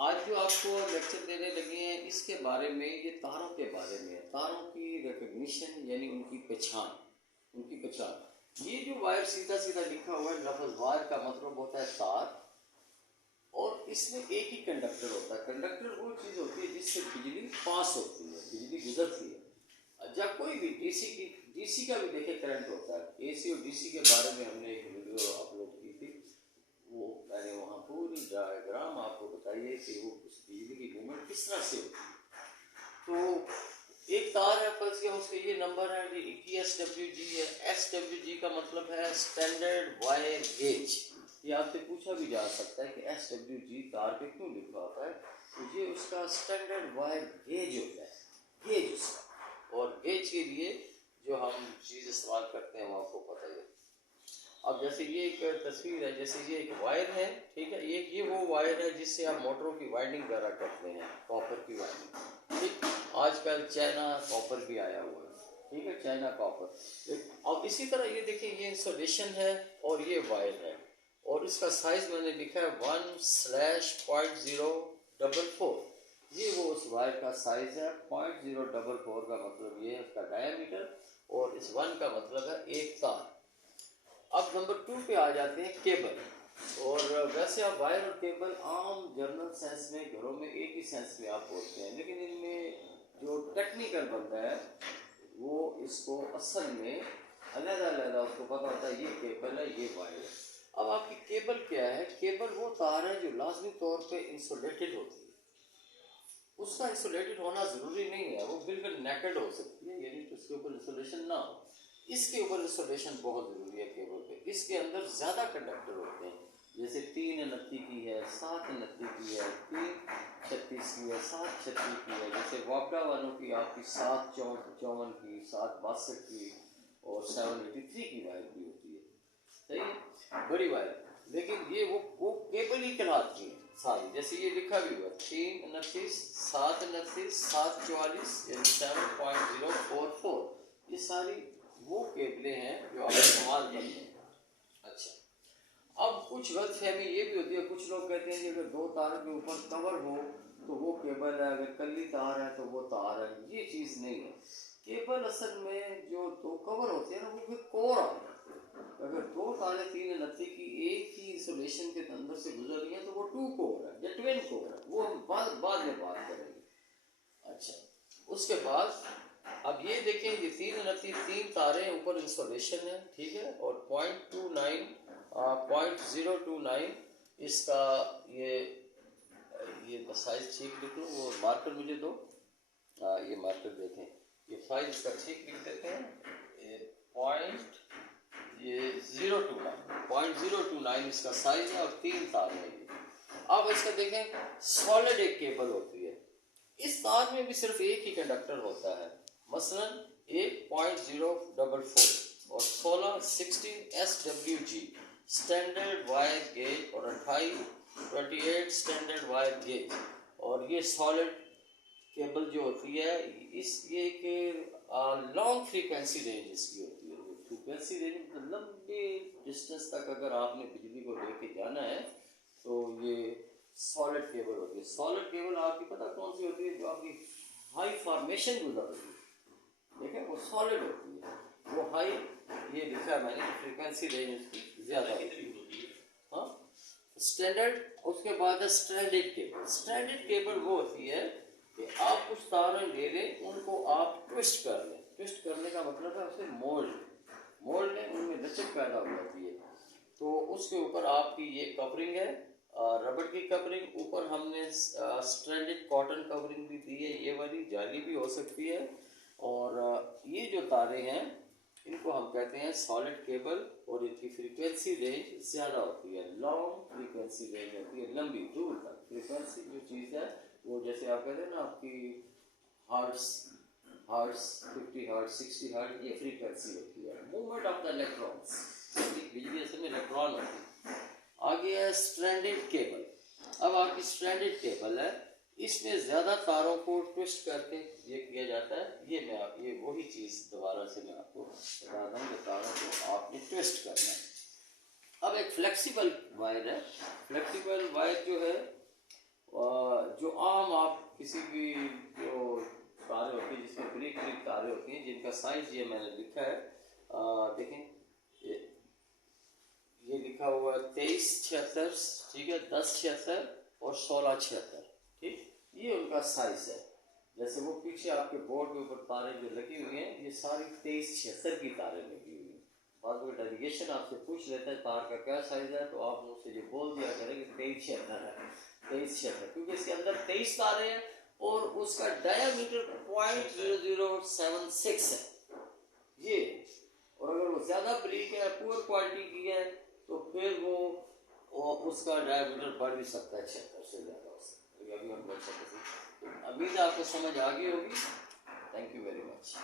आज जो आपको लेक्चर देने लगे हैं इसके बारे में, ये तारों के बारे में है। तारों की रिकग्निशन यानी उनकी पहचान। ये जो वायर सीधा सीधा लिखा हुआ है, लफ्ज़ वायर का मतलब होता है तार, और इसमें एक ही कंडक्टर होता है। कंडक्टर वो चीज़ होती है जिससे बिजली पास होती है, बिजली गुजरती है। जब कोई भी डीसी का भी देखे करंट होता है। एसी और डीसी के बारे में हमने एक वीडियो अपलोड की थी, वो मैंने वहाँ पूरी डायग्राम आपको बताइए कि वो उस बिजली की मूवमेंट किस तरह से होती है। तो एक तार है, फर्ज किया उसके ये नंबर है SWG है। SWG का मतलब है स्टैंडर्ड वायर गेज। ये आपसे पूछा भी जा सकता है कि SWG तार पे क्यों लिखा होता है, तो ये उसका स्टैंडर्ड वायर गेज होता है, गेज उसका। और गेज के लिए जो हम चीज़ इस्तेमाल करते हैं वो आपको पता ही है। अब जैसे ये एक तस्वीर है, जैसे ये एक वायर है, ठीक है, ये वो वायर है जिससे आप मोटरों की वाइंडिंग वगैरह करते हैं, कॉपर की वाइंडिंग। ठीक, आजकल चाइना कॉपर भी आया हुआ है, ठीक है, चाइना कॉपर। अब इसी तरह ये देखिए, ये इंसुलेशन है और ये वायर है, और इसका साइज मैंने लिखा है 1/044। ये वो उस वायर का साइज है। 0.044 का मतलब ये है उसका डायमीटर, और इस 1 का मतलब है एक तार। अब नंबर 2 पे आ जाते हैं, केबल। और वैसे आप वायर और केबल आम जनरल सेंस में घरों में एक ही सेंस में आप बोलते हैं, लेकिन इनमें जो टेक्निकल बंदा है वो इसको असल में अलग उसको पता होता है, ये केबल है, ये वायर है। अब आपकी केबल क्या है? केबल वो तार है जो लाजमी तौर पे इंसुलेटेड होती है। उसका इंसुलेटेड होना ज़रूरी नहीं है, वो बिल्कुल नेकेड हो सकती है, यानी कि उसके ऊपर इंसुलेशन ना हो। इसके ऊपर इंसुलेशन बहुत ज़रूरी है केबल पे। इसके अंदर ज़्यादा कंडक्टर होते हैं, जैसे 3 की है, 7 की है, 3 36 की है, 7 36 की है। जैसे वापडा वालों की आपकी 7 54 की, 7 62 की और 783 की वायर भी होती है, सही है, बड़ी वायर। लेकिन ये वो केबल ही कहलाती है सारी। जैसे ये लिखा भी हुआ 3 29 7 29 7 44 यानी 7.044। ये सारी वो केबलें हैं जो आप इस्तेमाल करते हैं। अच्छा, अब कुछ गलतफहमी ये भी होती है, कुछ लोग कहते हैं कि अगर 2 तार के ऊपर कवर हो तो वो केबल है, अगर कल्ली तार है तो वो तार है। ये चीज़ नहीं है। केबल असल में जो 2 कवर होते हैं ना, वो फिर कोर आ जाते हैं। अगर 2 तारें 3 की एक ही इंसुलेशन के अंदर से गुजर रही हैं तो वो 2 कोर है या ट्विन कोर है, वो हम बाद में बात करेंगे। अच्छा, उसके बाद अब ये देखें, ये 3 तारें ऊपर इंसुलेशन है, ठीक है, और 0.29 इसका ये साइज ठीक लिख लो। वो मार्कर मुझे दो, ये मार्कर देखें, ये साइज इसका ठीक लिख देते हैं। ये 0.029 इसका साइज है और 3 तार है ये। अब इसका देखें, सॉलिड एक केबल होती है, इस तार में भी सिर्फ एक ही कंडक्टर होता है, मसलन 1.044 और 16 SWG स्टैंडर्ड वायर गेज और 28 स्टैंडर्ड वायर गेज। और ये सॉलिड केबल जो होती है, ये एक लॉन्ग फ्रीक्वेंसी रेंज इसकी होती है। फ्रीक्वेंसी रेंज मतलब लंबे डिस्टेंस तक अगर आपने बिजली को लेके जाना है तो ये सॉलिड केबल होती है। सॉलिड केबल आपकी पता कौन सी होती है? जो आपकी हाई फॉर्मेशन गुजर रही है, देखें, वो सॉलिड होती है, वो हाई, ये लिखा है मैंने, फ्रीक्वेंसी रेंज उसकी ज़्यादा होती है। हाँ, स्टैंडर्ड। उसके बाद है स्ट्रैंडेड केबल। स्ट्रैंडेड केबल वो होती है कि आप कुछ तारें ले लें, उनको आप ट्विस्ट कर लें। ट्विस्ट करने का मतलब है उसे मोड़ लें, उनमें लचक पैदा हो जाती है। तो उसके ऊपर आपकी ये कवरिंग है, रबड़ की कवरिंग। ऊपर हमने स्ट्रैंडेड कॉटन कवरिंग भी दी है, ये वाली जाली भी हो सकती है। और ये जो तारे हैं इनको हम कहते हैं सॉलिड केबल, और इनकी फ्रीक्वेंसी रेंज ज़्यादा होती है, लॉन्ग फ्रीक्वेंसी रेंज होती है, लंबी दूर तक। फ्रीक्वेंसी जो चीज़ है वो, जैसे आप कहते हैं ना, आपकी हर्ट्स 50 हर्ट्स 60 हर्ट्स, ये फ्रीक्वेंसी होती है। मूवमेंट ऑफ द इलेक्ट्रॉन्स, बिजली असल में इलेक्ट्रॉन होती है। आगे है स्ट्रैंडेड केबल। अब आपकी स्ट्रैंडेड केबल है, इसमें ज़्यादा तारों को ट्विस्ट करके ये किया जाता है। ये वही चीज़ दोबारा से मैं आपको बता दूँ कि तारों को आपने ट्विस्ट करना है। अब एक फ्लेक्सिबल वायर है। फ्लेक्सिबल वायर जो है किसी भी जो तारें होती हैं जिसमें ब्रिक ब्रिक तारें होती हैं जिनका साइज ये मैंने लिखा है, देखें ये लिखा हुआ है 2376, ठीक है, 1076 और 1676, ठीक, ये उनका साइज है। जैसे वो पीछे आपके बोर्ड के ऊपर तारें जो लगी हुई हैं ये सारी 2376 की तारें लगी हुई हैं। बाद में डेलीगेशन आपसे पूछ लेता है तार का क्या साइज है, तो आप उससे ये बोल दिया करें कि 2376 है, 2376, क्योंकि इसके अंदर 23 तारे हैं और उसका डायामीटर 0.0076 है ये। और अगर वो ज़्यादा ब्रीक है, पुअर क्वालिटी की है, तो फिर वो उसका डायामीटर बढ़ भी सकता है 76 से ज़्यादा हो सकता है। अभी हम बोल सकते हैं। उम्मीद आपको समझ आ गई होगी। Thank you very much.